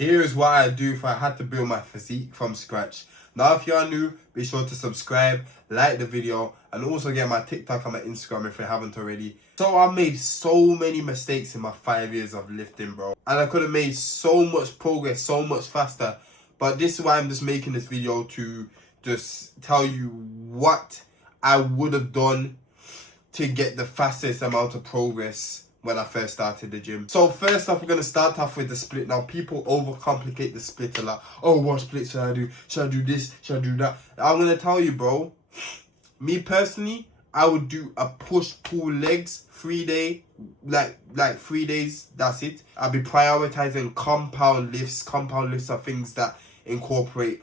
Here's what I do if I had to build my physique from scratch. Now, if you are new, be sure to subscribe, like the video, and also get my TikTok and my Instagram if you haven't already. So I made so many mistakes in my 5 years of lifting, bro. And I could have made so much progress, so much faster. But this is why I'm just making this video, to just tell you what I would have done to get the fastest amount of progress when I first started the gym. So first off, we're going to start off with the split. Now, people overcomplicate the split a lot. Oh, what split should I do? Should I do this? Should I do that? I'm going to tell you, bro. Me personally, I would do a push-pull legs 3 day, like 3 days, that's it. I'll be prioritizing compound lifts. Compound lifts are things that incorporate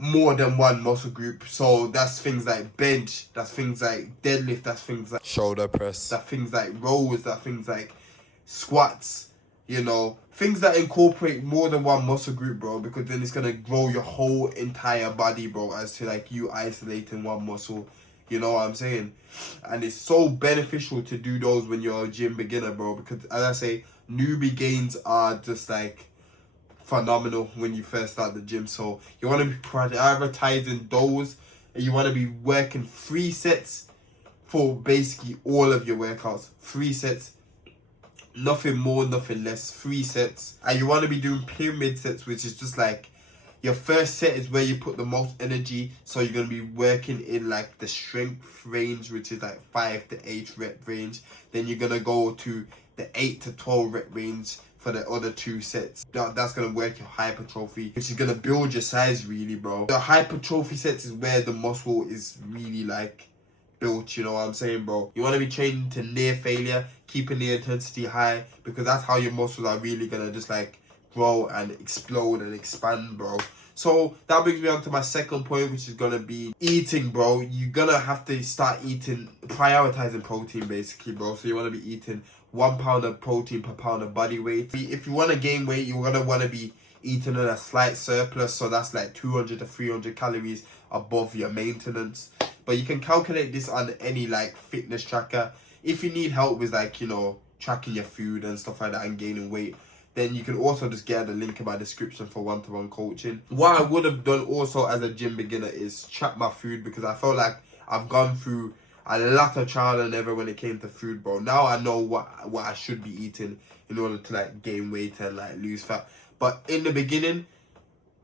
more than one muscle group. So that's things like bench, that's things like deadlift, that's things like shoulder press, that's things like rows, that's things like squats, you know, things that incorporate more than one muscle group, bro, because then it's gonna grow your whole entire body, bro, as to like you isolating one muscle. You know what I'm saying? And it's so beneficial to do those when you're a gym beginner, bro, because as I say, newbie gains are just like phenomenal when you first start the gym. So you want to be prioritizing those, and you want to be working 3 sets for basically all of your workouts. 3 sets, nothing more, nothing less. 3 sets. And you want to be doing pyramid sets, which is just like your first set is where you put the most energy. So you're going to be working in like the strength range, which is like 5 to 8 rep range. Then you're going to go to the 8 to 12 rep range for the other 2 sets. That's going to work your hypertrophy, which is going to build your size really, bro. The hypertrophy sets is where the muscle is really like built, you know what I'm saying, bro? You want to be training to near failure, keeping the intensity high, because that's how your muscles are really going to just like grow and explode and expand, bro. So that brings me on to my second point, which is going to be eating, bro. You're going to have to start eating, prioritizing protein basically, bro. So you want to be eating 1 pound of protein per pound of body weight. If you want to gain weight, you're going to want to be eating in a slight surplus. So that's like 200 to 300 calories above your maintenance. But you can calculate this on any like fitness tracker. If you need help with like, you know, tracking your food and stuff like that and gaining weight, then you can also just get the link in my description for one-to-one coaching. What I would have done also as a gym beginner is track my food, because I felt like I've gone through a lot of trial and error when it came to food, bro. Now I know what I should be eating in order to like gain weight and like lose fat. But in the beginning,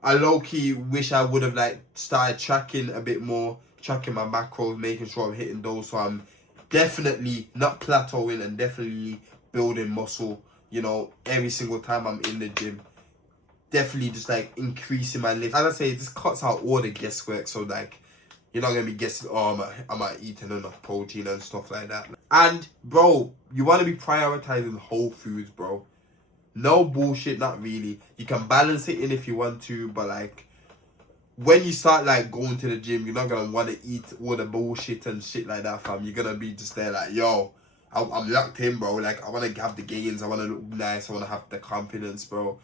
I low-key wish I would have like started tracking a bit more, tracking my macros, making sure I'm hitting those, so I'm definitely not plateauing and definitely building muscle, you know, every single time I'm in the gym. Definitely just like increasing my lift. As I say, it just cuts out all the guesswork, so like you're not going to be guessing, oh, am I eating enough protein and stuff like that. And, bro, you want to be prioritizing whole foods, bro. No bullshit, not really. You can balance it in if you want to, but, like, when you start, like, going to the gym, you're not going to want to eat all the bullshit and shit like that, fam. You're going to be just there like, yo, I'm locked in, bro. Like, I want to have the gains. I want to look nice. I want to have the confidence, bro.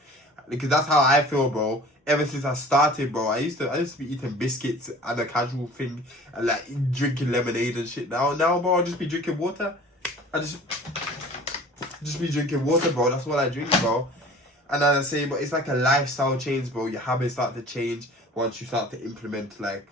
Because that's how I feel, bro. Ever since I started, bro, I used to be eating biscuits and a casual thing, and like drinking lemonade and shit. Now, bro, I'll just be drinking water. I just be drinking water, bro. That's what I drink, bro. And as I say, but it's like a lifestyle change, bro. Your habits start to change once you start to implement, like,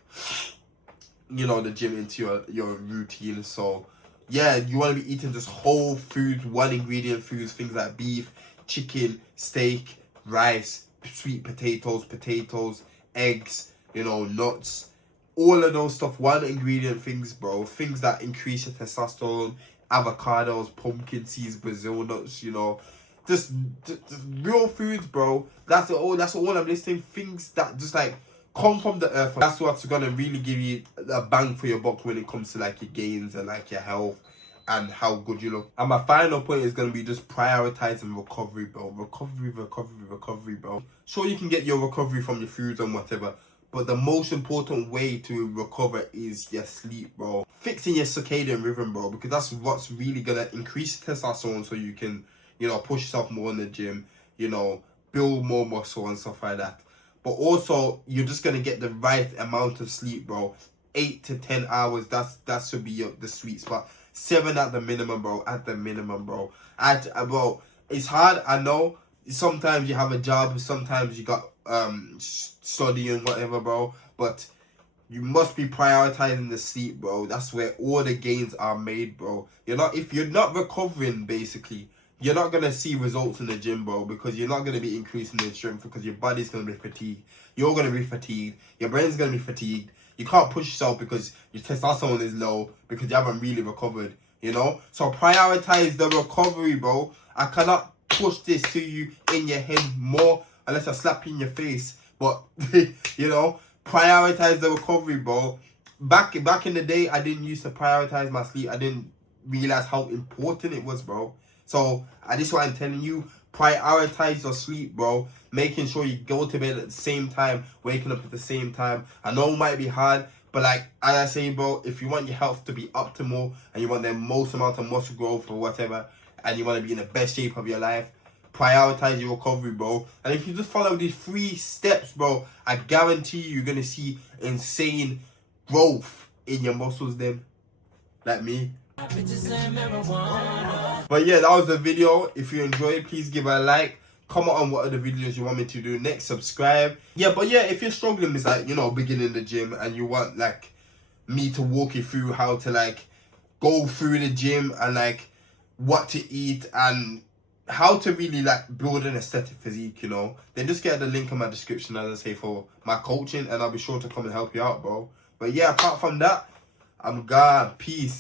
you know, the gym into your routine. So, yeah, you want to be eating just whole foods, 1 ingredient foods, things like beef, chicken, steak, rice, sweet potatoes, eggs, you know, nuts, all of those stuff, 1 ingredient things, bro. Things that increase your testosterone, avocados, pumpkin seeds, Brazil nuts, you know, just real foods, bro. That's all I'm listing. Things that just like come from the earth. That's what's gonna really give you a bang for your buck when it comes to like your gains and like your health and how good you look. And my final point is going to be just prioritizing recovery, bro. Recovery, bro. Sure, you can get your recovery from your foods and whatever, but the most important way to recover is your sleep, bro. Fixing your circadian rhythm, bro, because that's what's really going to increase testosterone so you can, you know, push yourself more in the gym, you know, build more muscle and stuff like that. But also, you're just going to get the right amount of sleep, bro. 8 to 10 hours, that should be the sweet spot. 7 at the minimum, bro. At the minimum, bro. Bro, it's hard, I know. sometimes you have a job, sometimes you got studying, whatever, bro. But you must be prioritizing the sleep, bro. That's where all the gains are made, bro. If you're not recovering, basically, you're not gonna see results in the gym, bro, because you're not gonna be increasing in strength because your body's gonna be fatigued. You're gonna be fatigued. Your brain's gonna be fatigued. You can't push yourself because your testosterone is low because you haven't really recovered. So prioritize the recovery, bro. I cannot push this to you in your head more unless I slap you in your face. But prioritize the recovery, bro. Back in the day, I didn't used to prioritize my sleep. I didn't realize how important it was, bro. So this is what I'm telling you. Prioritize your sleep, bro. Making sure you go to bed at the same time, waking up at the same time. I know it might be hard, but like as I say, bro, if you want your health to be optimal and you want the most amount of muscle growth or whatever, and you want to be in the best shape of your life, prioritize your recovery, bro. And if you just follow these 3 steps, bro, I guarantee you're gonna see insane growth in your muscles then. Like me. But yeah, that was the video. If you enjoyed, please give it a like. Comment on what other videos you want me to do next. Subscribe. Yeah, but yeah, if you're struggling with like, beginning the gym and you want like me to walk you through how to like go through the gym and like what to eat and how to really like build an aesthetic physique, then just get the link in my description, as I say, for my coaching, and I'll be sure to come and help you out, bro. But yeah, apart from that, I'm gone. Peace.